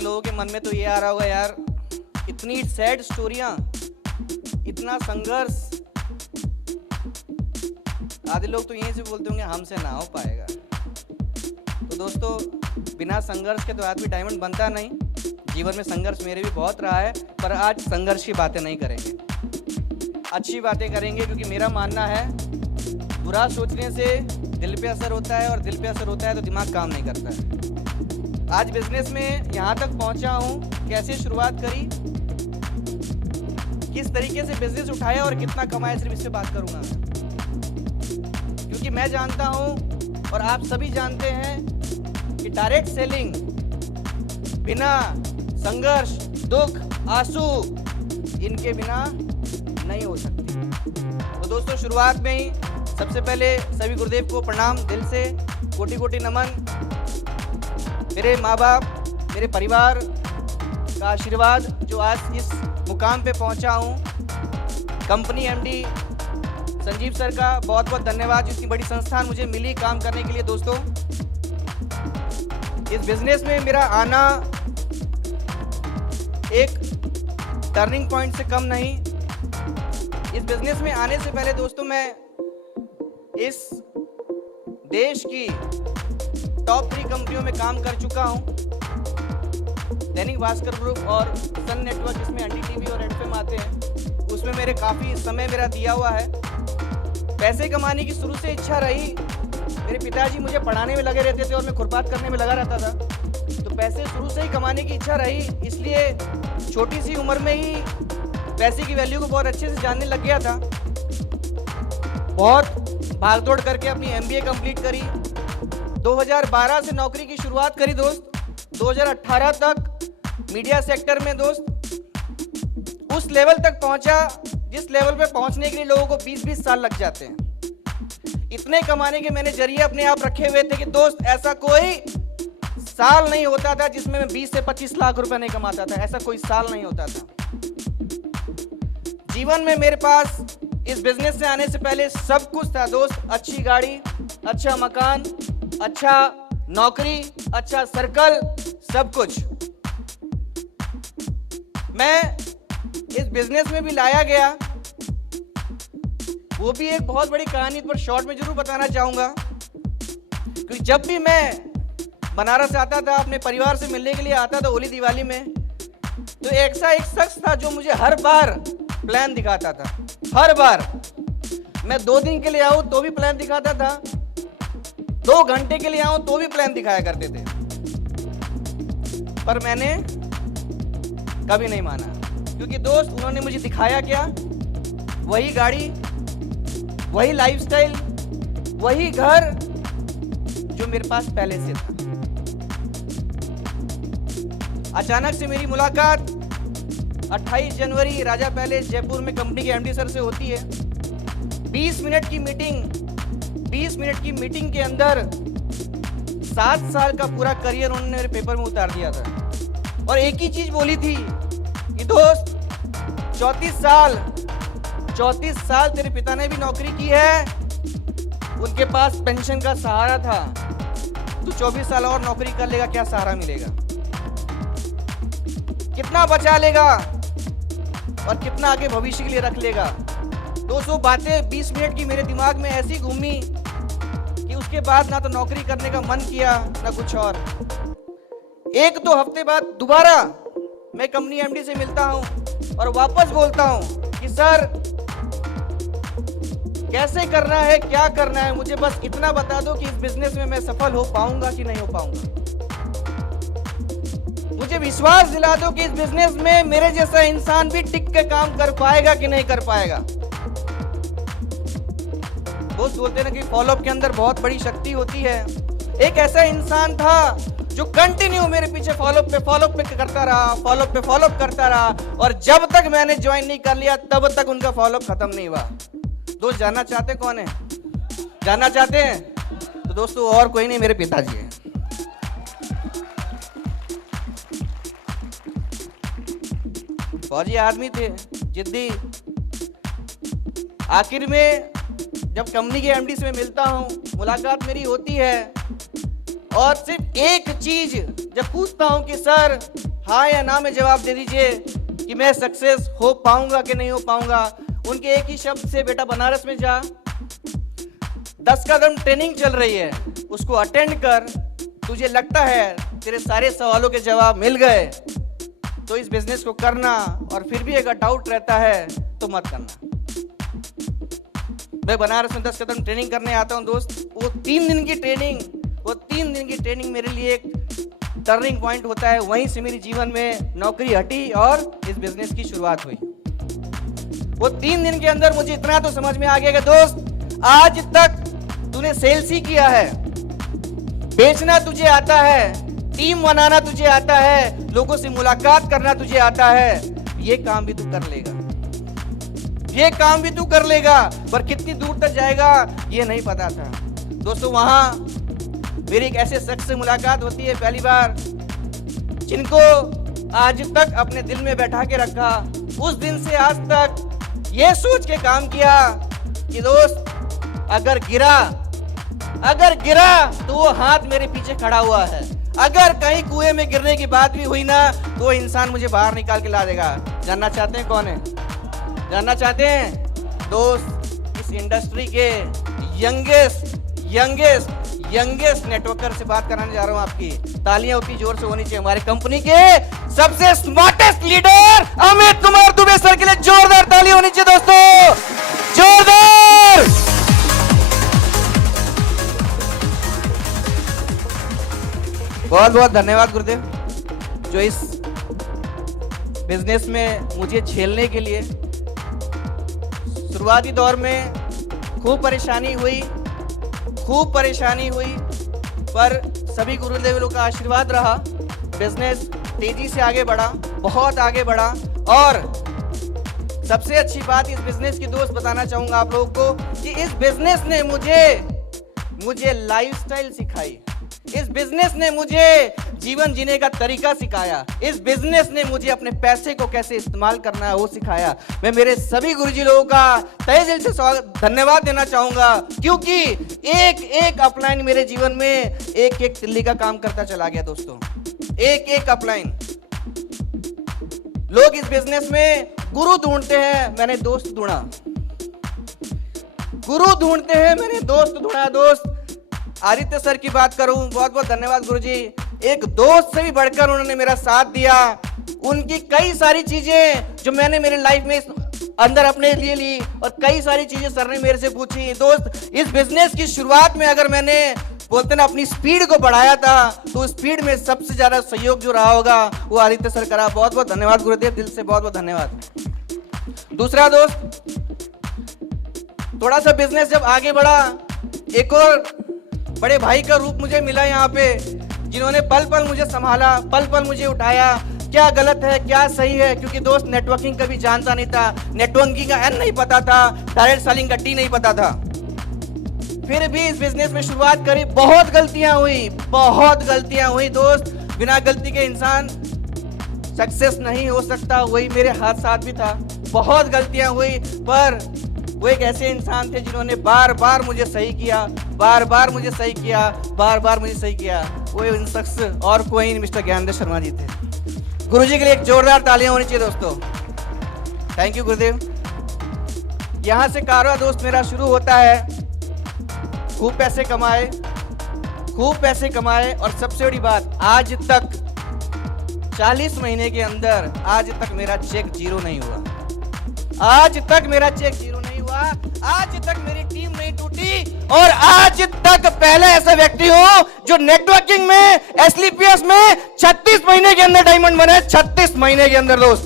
आधे लोगों के मन में तो ये आ रहा होगा, यार इतनी सैड स्टोरियां, इतना संघर्ष। आधे लोग तो यहीं से बोलते होंगे हमसे ना हो पाएगा। तो दोस्तों, बिना संघर्ष के तो आदमी डायमंड बनता नहीं। जीवन में संघर्ष मेरे भी बहुत रहा है, पर आज संघर्ष की बातें नहीं करेंगे, अच्छी बातें करेंगे। क्योंकि मेरा मानना है बुरा सोचने से दिल पे असर होता है, और दिल पे असर होता है तो दिमाग काम नहीं करता है। आज बिजनेस में यहाँ तक पहुँचा हूँ, कैसे शुरुआत करी, किस तरीके से बिजनेस उठाया और कितना कमाया, सिर्फ इससे बात करूँगा मैं। क्योंकि मैं जानता हूँ और आप सभी जानते हैं कि डायरेक्ट सेलिंग बिना संघर्ष, दुख, आंसू, इनके बिना नहीं हो सकती। तो दोस्तों, शुरुआत में ही सबसे पहले सभी गुरुदेव को प्रणाम, दिल से कोटि कोटि नमन। मेरे माँ बाप, मेरे परिवार का आशीर्वाद जो आज इस मुकाम पे पहुंचा हूँ। कंपनी एमडी संजीव सर का बहुत बहुत धन्यवाद, जितनी बड़ी संस्थान मुझे मिली काम करने के लिए। दोस्तों, इस बिजनेस में मेरा आना एक टर्निंग पॉइंट से कम नहीं। इस बिजनेस में आने से पहले दोस्तों, मैं इस देश की टॉप 3 कंपनियों में काम कर चुका हूं। दैनिक भास्कर ग्रुप और सन नेटवर्क, इसमें एनडीटीवी और एडफएम आते हैं, उसमें मेरे काफ़ी समय मेरा दिया हुआ है। पैसे कमाने की शुरू से इच्छा रही। मेरे पिताजी मुझे पढ़ाने में लगे रहते थे और मैं खुरपात करने में लगा रहता था। तो पैसे शुरू से ही कमाने की इच्छा रही, इसलिए छोटी सी उम्र में ही पैसे की वैल्यू को बहुत अच्छे से जानने लग गया था। बहुत भागदौड़ करके अपनी एमबीए कंप्लीट करी। 2012 से नौकरी की शुरुआत करी दोस्त। 2018 तक मीडिया सेक्टर में दोस्त उस लेवल तक पहुंचा जिस लेवल पे पहुंचने के लिए लोगों को 20-20 साल लग जाते हैं। इतने कमाने के मैंने जरिए अपने आप रखे हुए थे कि दोस्त, ऐसा कोई साल नहीं होता था जिसमें मैं 20 से 25 लाख रुपए नहीं कमाता था। ऐसा कोई साल नहीं होता था। जीवन में मेरे पास इस बिजनेस से आने से पहले सब कुछ था दोस्त। अच्छी गाड़ी, अच्छा मकान, अच्छा नौकरी, अच्छा सर्कल, सब कुछ। मैं इस बिजनेस में भी लाया गया, वो भी एक बहुत बड़ी कहानी पर शॉर्ट में जरूर बताना चाहूंगा। क्योंकि जब भी मैं बनारस आता था, अपने परिवार से मिलने के लिए आता था होली दिवाली में, तो ऐसा एक शख्स था जो मुझे हर बार प्लान दिखाता था। हर बार मैं 2 दिन के लिए आऊं तो भी प्लान दिखाता था, 2 घंटे के लिए आऊं तो भी प्लान दिखाया करते थे। पर मैंने कभी नहीं माना, क्योंकि दोस्त, उन्होंने मुझे दिखाया क्या? वही गाड़ी, वही लाइफस्टाइल, वही घर जो मेरे पास पहले से था। अचानक से मेरी मुलाकात 28 जनवरी राजा पैलेस जयपुर में कंपनी के एमडी सर से होती है। 20 मिनट की मीटिंग के अंदर 7 साल का पूरा करियर उन्होंने मेरे पेपर में उतार दिया था। और एक ही चीज बोली थी कि दोस्त, 34 साल तेरे पिता ने भी नौकरी की है, उनके पास पेंशन का सहारा था, तू 24 साल और नौकरी कर लेगा, क्या सहारा मिलेगा, कितना बचा लेगा और कितना आगे भविष्य के लिए रख लेगा। 200 बातें 20 मिनट की मेरे दिमाग में ऐसी घूमी कि उसके बाद ना तो नौकरी करने का मन किया, ना कुछ और। 1-2 हफ्ते बाद दोबारा मैं कंपनी एमडी से मिलता हूं और वापस बोलता हूं कि सर, कैसे करना है, क्या करना है, मुझे बस इतना बता दो कि इस बिजनेस में मैं सफल हो पाऊंगा कि नहीं हो पाऊंगा। मुझे विश्वास दिला दो कि इस बिजनेस में मेरे जैसा इंसान भी टिक के काम कर पाएगा कि नहीं कर पाएगा। दोस्त बोलते ना कि फॉलोअप के अंदर बहुत बड़ी शक्ति होती है। एक ऐसा इंसान था जो कंटिन्यू मेरे पीछे फॉलोअप पे करता रहा, और जब तक मैंने ज्वाइन नहीं कर लिया तब तक उनका फॉलोअप खत्म नहीं हुआ। दोस्त, जानना चाहते कौन है? जानना चाहते हैं? तो दोस्तों, और कोई नहीं, मेरे पिताजी हैं। फौजी आदमी थे, जिद्दी। आखिर में जब कंपनी के एमडी से मैं मिलता हूं, मुलाकात मेरी होती है, और सिर्फ एक चीज जब पूछता हूं कि सर, हाँ या ना में जवाब दे दीजिए कि मैं सक्सेस हो पाऊंगा कि नहीं हो पाऊंगा। उनके एक ही शब्द से, बेटा बनारस में जा, 10 कदम ट्रेनिंग चल रही है, उसको अटेंड कर। तुझे लगता है तेरे सारे सवालों के जवाब मिल गए तो इस बिजनेस को करना, और फिर भी अगर डाउट रहता है तो मत करना। मैं बनारस में 10 कदम ट्रेनिंग करने आता हूं दोस्त। वो 3 दिन की ट्रेनिंग मेरे लिए एक टर्निंग पॉइंट होता है। वहीं से मेरे जीवन में नौकरी हटी और इस बिजनेस की शुरुआत हुई। वो 3 दिन के अंदर मुझे इतना तो समझ में आ गया कि दोस्त, आज तक तूने सेल्स ही किया है, बेचना तुझे आता है, टीम बनाना तुझे आता है, लोगों से मुलाकात करना तुझे आता है, ये काम भी तू कर लेगा, ये काम भी तू कर लेगा, पर कितनी दूर तक जाएगा ये नहीं पता था। दोस्तों, वहां मेरी एक ऐसे शख्स से मुलाकात होती है पहली बार, जिनको आज तक अपने दिल में बैठा के रखा। उस दिन से आज तक ये सोच के काम किया कि दोस्त, अगर गिरा तो वो हाथ मेरे पीछे खड़ा हुआ है। अगर कहीं कुएं में गिरने की बात भी हुई ना तो वो इंसान मुझे बाहर निकाल के ला देगा। जानना चाहते हैं कौन है? जानना चाहते हैं? दोस्त, इस इंडस्ट्री के यंगेस्ट नेटवर्कर से बात कराने जा रहा हूं आपकी। तालियां उतनी जोर से होनी चाहिए हमारे कंपनी के सबसे smartest leader Amit Kumar Dubey sir के लिए जोरदार ताली होनी चाहिए दोस्तों, जोरदार। बहुत बहुत धन्यवाद गुरुदेव, जो इस बिजनेस में मुझे झेलने के लिए शुरुआती दौर में खूब परेशानी हुई, पर सभी गुरुदेवों का आशीर्वाद रहा। बिजनेस तेजी से आगे बढ़ा, बहुत आगे बढ़ा। और सबसे अच्छी बात इस बिजनेस की दोस्त बताना चाहूंगा आप लोगों को कि इस बिजनेस ने मुझे लाइफस्टाइल सिखाई, इस बिजनेस ने मुझे जीवन जीने का तरीका सिखाया, इस बिजनेस ने मुझे अपने पैसे को कैसे इस्तेमाल करना है वो सिखाया। मैं मेरे सभी गुरुजी लोगों का तहे दिल से धन्यवाद देना चाहूंगा, क्योंकि एक अपलाइन मेरे जीवन में एक तिल्ली का काम करता चला गया दोस्तों। एक अपलाइन। लोग इस बिजनेस में गुरु ढूंढते हैं, मैंने दोस्त ढूंढा। गुरु ढूंढते हैं, मैंने दोस्त ढूंढा। दोस्त आदित्य सर की बात करूं, बहुत बहुत धन्यवाद गुरुजी। एक दोस्त से भी बढ़कर उन्होंने मेरा साथ दिया। उनकी कई सारी चीजें जो मैंने मेरे लाइफ में अंदर अपने लिए ली, और कई सारी चीजें सर ने मेरे से पूछी। दोस्त, इस बिजनेस की शुरुआत में अगर मैंने बोलते ना अपनी स्पीड को बढ़ाया था, तो स्पीड में सबसे ज्यादा सहयोग जो रहा होगा वो आदित्य सर करा। बहुत बहुत धन्यवाद गुरुदेव, दिल से बहुत बहुत धन्यवाद। दूसरा दोस्त, थोड़ा सा बिजनेस जब आगे बढ़ा, एक और बड़े भाई का रूप मुझे मिला यहाँ पे, जिन्होंने पल पल मुझे संभाला, पल पल मुझे उठाया। क्या गलत है, क्या सही है, क्योंकि दोस्त नेटवर्किंग कभी जानता नहीं था, नेटवर्किंग का एन नहीं पता था, डायरेक्ट सेलिंग का टी नहीं पता था। फिर भी इस बिजनेस में शुरुआत करी, बहुत गलतियां हुई दोस्त। बिना गलती के इंसान सक्सेस नहीं हो सकता, वही मेरे हाथ साथ भी था। बहुत गलतियां हुई, पर वो एक ऐसे इंसान थे जिन्होंने बार बार मुझे सही किया। वो इन शख्स और कोई नहीं, मिस्टर ज्ञानदेव शर्मा जी थे। गुरुजी के लिए एक जोरदार तालियां होनी चाहिए दोस्तों। थैंक यू गुरुदेव। यहां से कारवा दोस्त मेरा शुरू होता है। खूब पैसे कमाए, और सबसे बड़ी बात, आज तक 40 महीने के अंदर आज तक मेरा चेक जीरो नहीं हुआ। आज तक मेरी टीम नहीं टूटी, और आज तक पहले ऐसा व्यक्ति हूं जो नेटवर्किंग में, एसलीपीएस में 36 महीने के अंदर डायमंड बने। 36 महीने के अंदर दोस्त।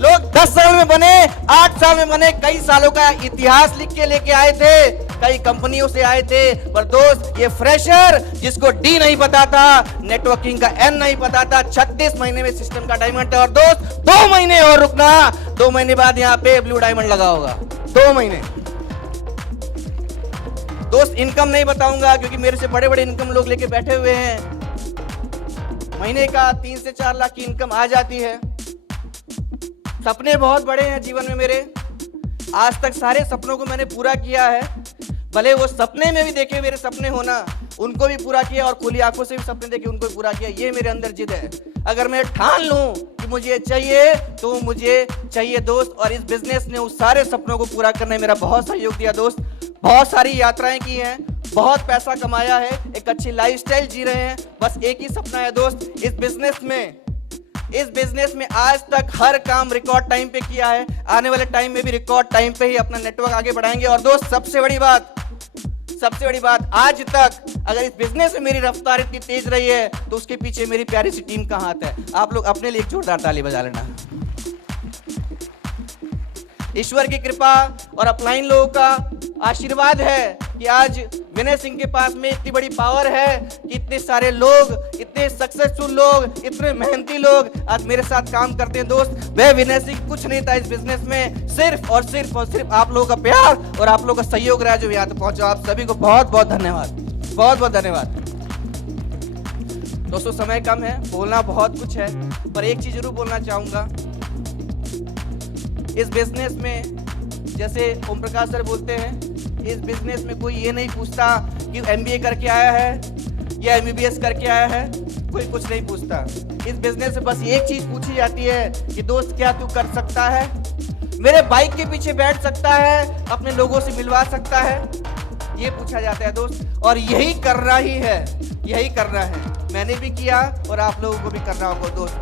लोग 10 साल में बने, 8 साल में बने, कई सालों का इतिहास लिख के लेके आए थे, कई कंपनियों से आए थे। पर दोस्त, ये फ्रेशर जिसको डी नहीं पता था, नेटवर्किंग का एन नहीं पता था, 36 महीने में सिस्टम का डायमंड था। और दोस्त, 2 महीने और रुकना, 2 महीने बाद यहाँ पे ब्लू डायमंड लगा होगा। 2 महीने दोस्त। इनकम नहीं बताऊंगा क्योंकि मेरे से बड़े बड़े इनकम लोग लेके बैठे हुए हैं। महीने का 3 से 4 लाख की इनकम आ जाती है। सपने बहुत बड़े हैं जीवन में मेरे। आज तक सारे सपनों को मैंने पूरा किया है। भले वो सपने में भी देखे मेरे सपने होना, उनको भी पूरा किया और खुली आंखों से भी सपने देखे उनको भी पूरा किया। ये मेरे अंदर जिद है। अगर मैं ठान लूं कि मुझे चाहिए तो मुझे चाहिए दोस्त। और इस बिजनेस ने उस सारे सपनों को पूरा करने में मेरा बहुत सहयोग दिया दोस्त। बहुत सारी यात्राएं की हैं, बहुत पैसा कमाया है, एक अच्छी लाइफस्टाइल जी रहे हैं। बस एक ही सपना है दोस्त, इस बिजनेस में आज तक हर काम रिकॉर्ड टाइम पे किया है। आने वाले टाइम में भी रिकॉर्ड टाइम पे ही अपना नेटवर्क आगे बढ़ाएंगे। और दोस्त सबसे बड़ी बात आज तक अगर इस बिजनेस में मेरी रफ्तार इतनी तेज रही है तो उसके पीछे मेरी प्यारी सी टीम का हाथ है। आप लोग अपने लिए एक जोरदार ताली बजा लेना। ईश्वर की कृपा और अपलाइन लोगों का आशीर्वाद है कि आज विनय सिंह के पास में इतनी बड़ी पावर है कि इतने सारे लोग, इतने सक्सेसफुल लोग, इतने मेहनती लोग आज मेरे साथ काम करते हैं दोस्त। वह विनय सिंह कुछ नहीं था इस बिजनेस में, सिर्फ और सिर्फ आप लोगों का प्यार और आप लोगों का सहयोग रहा जो यहाँ तक पहुंचा। आप सभी को बहुत बहुत धन्यवाद, बहुत बहुत धन्यवाद। दोस्तों समय कम है, बोलना बहुत कुछ है, पर एक चीज जरूर बोलना चाहूंगा। इस बिजनेस में जैसे ओम प्रकाश सर बोलते हैं, इस बिजनेस में कोई ये नहीं पूछता कि MBA करके आया है या MBBS करके आया है, कोई कुछ नहीं पूछता। इस बिजनेस में बस एक चीज पूछी जाती है कि दोस्त क्या तू कर सकता है, मेरे बाइक के पीछे बैठ सकता है, अपने लोगों से मिलवा सकता है, ये पूछा जाता है दोस्त। और यही करना है। मैंने भी किया और आप लोगों को भी करना होगा दोस्त।